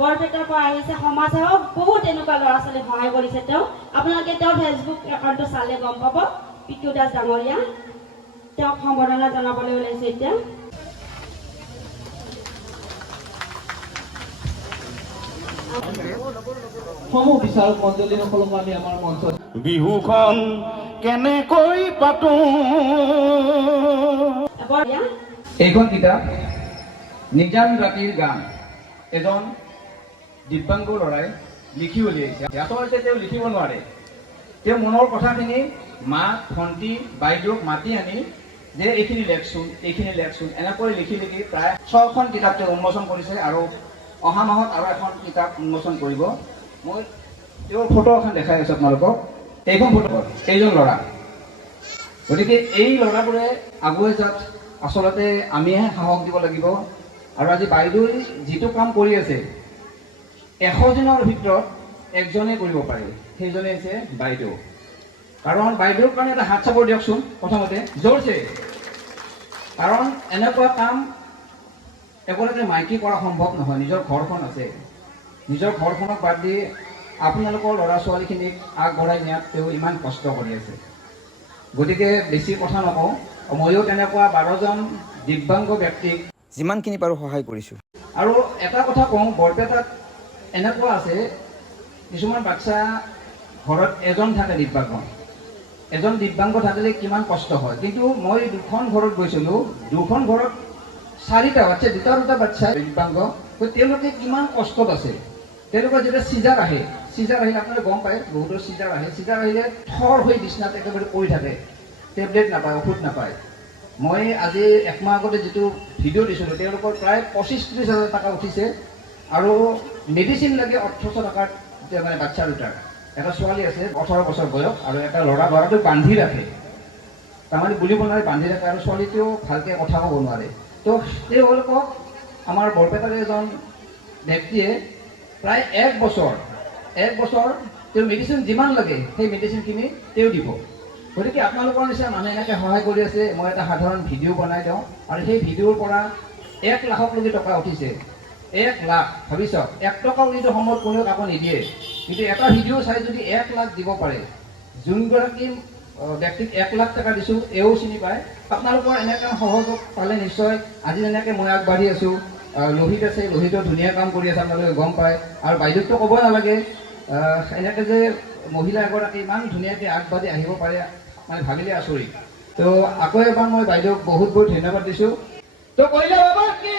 বৰপেটাৰ পৰা আহিছে সমাজসেৱক বহুত এনেকুৱা ল'ৰা ছোৱালীক সহায় কৰিছে তেওঁ আপোনালোকে তেওঁৰ ফেচবুক একাউণ্টটো চালে গম পাব পিকু দাস ডাঙৰীয়া তেওঁক সম্বৰ্ধনা জনাবলৈ ওলাইছে এতিয়া সমূহ বিচাৰক মণ্ডলীসকলক আমি আমাৰ মঞ্চত বিহুখন কেনেকৈ পাতো এইখন কিতাপ নিজান ৰাতিৰ গান এজন দিব্যাংগ ল'ৰাই লিখি উলিয়াইছে আচলতে তেওঁ লিখিব নোৱাৰে তেওঁ মনৰ কথাখিনি মাক ভণ্টি বাইদেউক মাতি আনি যে এইখিনি লেখচোন এনেকৈ লিখি লিখি প্ৰায় 6খন কিতাপ তেওঁ উন্মোচন কৰিছে আৰু অহা মাহত আৰু এখন কিতাপ উন্মোচন কৰিব মই তেওঁৰ ফটো এখন দেখাই আছো আপোনালোকক এইখন ফটো এইজন ল'ৰা গতিকে এই ল'ৰাবোৰে আগুৱাই যাত আচলতে আমিহে সাহস দিব লাগিব আৰু আজি বাইদেউৰ যিটো কাম কৰি আছে 100 জনৰ ভিতৰত একজনে কৰিব পাৰে সেইজনে হৈছে বাইদেউ কাৰণ বাইদেউৰ কাৰণে এটা হাত চাপৰ দিয়কচোন প্ৰথমতে জোৰছে কাৰণ এনেকুৱা কাম একোটাকে মাইকী কৰা সম্ভৱ নহয় নিজৰ ঘৰখন আছে নিজৰ ঘৰখনক বাদ দি আপোনালোকৰ ল'ৰা ছোৱালীখিনিক আগবঢ়াই নিয়াত তেওঁ ইমান কষ্ট কৰি আছে গতিকে বেছি কথা নকওঁ ময়ো তেনেকুৱা 12জন দিব্যাংগ ব্যক্তিক যিমানখিনি পাৰোঁ সহায় কৰিছোঁ আৰু এটা কথা কওঁ বৰপেটাত এনেকুৱা আছে কিছুমান বাচ্চা ঘৰত এজন থাকে দিব্যাংগ থাকিলে কিমান কষ্ট হয় কিন্তু মই 2খন ঘৰত গৈছিলোঁ 2খন ঘৰত 4টা বাচ্চা দুটা বাচ্চা দিব্যাংগ তেওঁলোকে কিমান কষ্টত আছে তেওঁলোকৰ যেতিয়া চিজাৰ আহিলে আপোনালোকে গম পায় বহুতৰ চিজাৰ আহিলে থৰ হৈ বিচনাত একেবাৰে পৰি থাকে টেবলেট নাপায় ঔষধ নাপায় মই আজি একমাহ আগতে যিটো ভিডিঅ' দিছিলোঁ তেওঁলোকৰ প্ৰায় 25-30 হাজাৰ টকা উঠিছে আৰু মেডিচিন লাগে 1800 টকাত মানে বাচ্চা দুটাৰ এটা ছোৱালী আছে 18 বছৰ বয়স আৰু এটা ল'ৰাটোক বান্ধি ৰাখে তাৰমানে বুলিব নোৱাৰে বান্ধি ৰাখে আৰু ছোৱালীটোও ভালকৈ কথা ক'ব নোৱাৰে তো তেওঁলোকক আমাৰ বৰপেটাৰ এজন ব্যক্তিয়ে প্ৰায় 1 বছৰ তেওঁ মেডিচিন যিমান লাগে সেই মেডিচিনখিনি তেওঁ দিব গতিকে আপোনালোকৰ নিচিনা মানুহে এনেকৈ সহায় কৰি আছে মই এটা সাধাৰণ ভিডিঅ' বনাই দিওঁ আৰু সেই ভিডিঅ'ৰ পৰা 1 লাখলৈকে টকা উঠিছে 1 লাখ ভাবি চাওক 1 টকাও কিন্তু সময়ত কোনেও কাকো নিদিয়ে কিন্তু এটা ভিডিঅ' চাই যদি 1 লাখ দিব পাৰে যোনগৰাকী ব্যক্তিক 1 লাখ টকা দিছোঁ এও চিনি পায় আপোনালোকৰ এনেকৈ সহযোগ পালে নিশ্চয় আজি যেনেকৈ মই আগবাঢ়ি আছোঁ লোহিত আছে লোহিতেও ধুনীয়া কাম কৰি আছে আপোনালোকে গম পায় আৰু বাইদেউকতো ক'ব নালাগে এনেকৈ যে মহিলা এগৰাকী ইমান ধুনীয়াকৈ আগবাঢ়ি আহিব পাৰে মানে ভাবিলে আচৰিত তো আকৌ এবাৰ মই বাইদেউক বহুত ধন্যবাদ দিছোঁ তো কৈলা বাবা কি